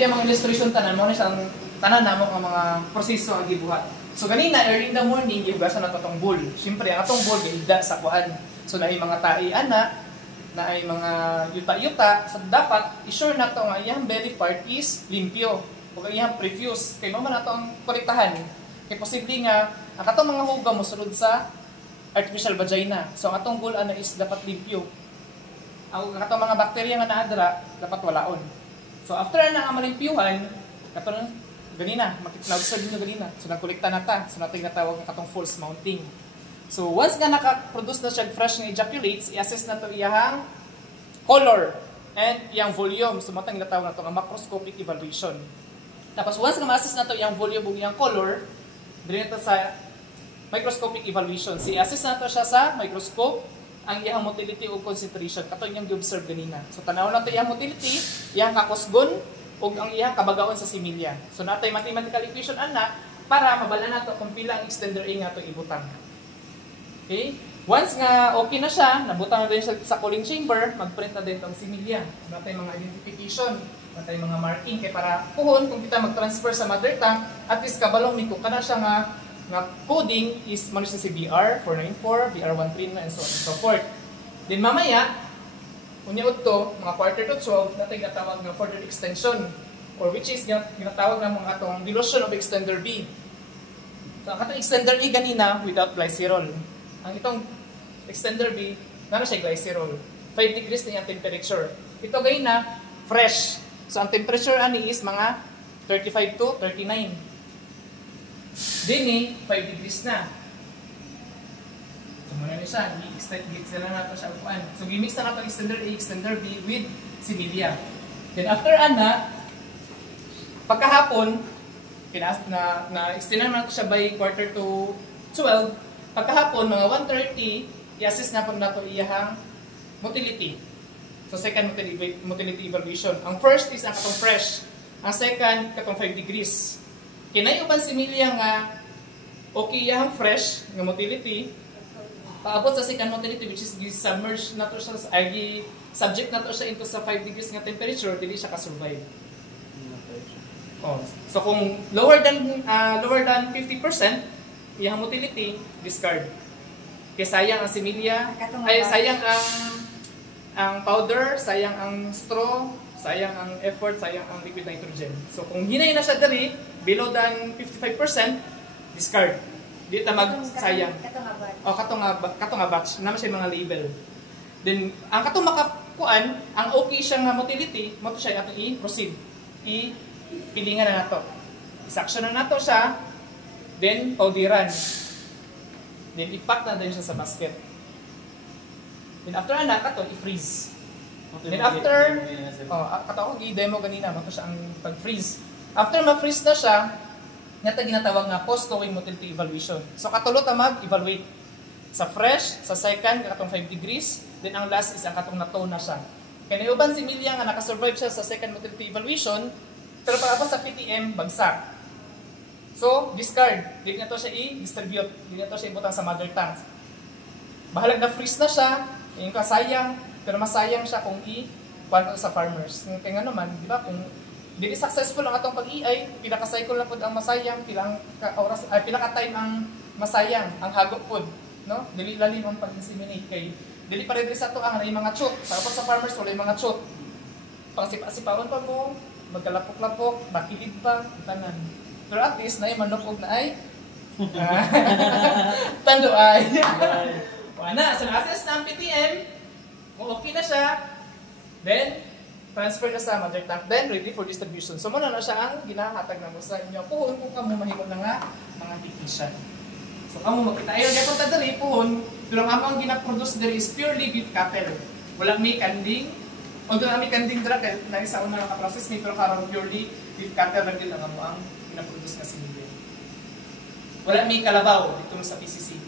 Yung mga illustration tanan mo na siyang tanan namo ang mga proseso ang gibuhat. So ganina early in the morning gihugasan nato tong bowl. Syempre ang atong bowl gihigda sa kuan. So naay mga tai ana, naay mga yuta-yuta, so dapat i-sure nato nga iyang belly part is limpyo. Ug ang iyang prefuse kay mao man nato ang kolektahan. Kay posible nga ang katong mga hugaw mosulod sa artificial vagina. So ang atong bowl ana is dapat limpyo. Ang katong mga bakterya nga naa dira dapat walaon. So after na ang malimpyuhan, katong ganina, na-observe nyo ganina. So nagkolekta na ta. So natin natawag ng katong false mounting. So once nga naka-produce na siya fresh nga ejaculates, i-assess na to iyang color and iyang volume. So matang natawag na to ang macroscopic evaluation. Tapos once nga ma-assess na to iyang volume ug iyang color, dili na to sa microscopic evaluation. So i-assess na to siya sa microscope ang iyang motility o concentration. Kato iyang gi-observe ganina. So tanaw na to iyang motility, iyang kakusgon, o ang iyang kabagaon sa similya. So natay mathematical equation ana para mabala nato kung pila ang extender A nga to ibutang. Okay? Once nga okay na siya, nabutang na din siya sa cooling chamber, mag-print na din tong similya. So natay mga identification, natay mga marking kay para puhon kung kita mag-transfer sa mother tank, at least kabalong ni kung kana siya nga coding is man siya si BR494, BR139 and so on and so forth. Then mamaya unya udto mga quarter to 12 natay ginatawag nga further extension, or which is ginatawag na mga atong dilution of extender B. So ang atong extender E ganina without glycerol. Ang itong extender B nana siya glycerol. 5 degrees na yung temperature. Ito ganina fresh. So ang temperature ani is mga 35 to 39. Dini 5 degrees na. So muna siya, i-extend na natin siya upuan. So gimix na natin extender A, extender B with similya. Then after ana, pagkahapon, na-extend na natin siya by quarter to 12. Pagkahapon, mga 1:30, i-assess na po natin iyahang motility. So second motility evaluation. Ang first is ang katong fresh. Ang second, katong 5 degrees. Kinayuban similya nga okay iyahang fresh nga motility. Paabot sa second motility, which is submerged na to siya, ay subject na to siya into sa 5 degrees nga temperature, dili siya ka-survive. Oh. So kung lower than 50%, iyang motility, discard. Kaya sayang ang similya, ay sayang ang powder, sayang ang straw, sayang ang effort, sayang ang liquid nitrogen. So kung hinay na siya dali, below than 55%, discard. Di ta magsayang. O katong batch na siya mga label. Then ang katong makakuan, ang okay siya nga motility, mo to siya atong i-proceed. I-pilingan na nato. I-suction na nato siya, then powderan. Then i-pack na din siya sa basket. Then after na kato i-freeze. Then after katong i-demo ganina, mo to siya ang pag-freeze. After ma-freeze na siya, nata ginatawag nga post-towing motility evaluation. So katulot ta mag-evaluate sa fresh, sa second katong 5 degrees, then ang last is ang katong na-tow na siya. Kaya nauban si Milya nga naka-survive siya sa second motility evaluation, pero pag sa PTM bagsak. So discard, dili na to siya i-distribute, dili na to siya ibutang sa mother tank. Bahalag na freeze na siya, yung kasayang, pero masayang siya kung i-kuan sa farmers. Kaya nga naman, di ba, kung dili successful ang atong pag-iay, pila ka cycle na pud ang masayang, pila ka time ang masayang, ang hagok pud, no? Dili lalim ang pag-inseminate kay dili pa rin sa to ang mga chot. Tapos sa farmers wala mga chot. Pangsipa-sipaon pa mo, magkalapok-lapok, bakilid pa, tanan. Pero at least na manok na ay tando ay. Wala, so na-assess na ang PTM, kung okay na siya, then transfer na sa mother tank, then ready for distribution. So muna na siya ang ginahatag na mo sa inyo. Puhon kung kamo mahimo na nga mga technician. So kamo makita ayo gyapon ta diri puhon, pero ang among gina-produce diri is purely beef cattle. Wala may kanding. Although may kanding dira kay na isa una ka process ni, pero karon purely beef cattle ra gyud ang amo ang gina-produce na similya. Wala may kalabaw dito sa PCC.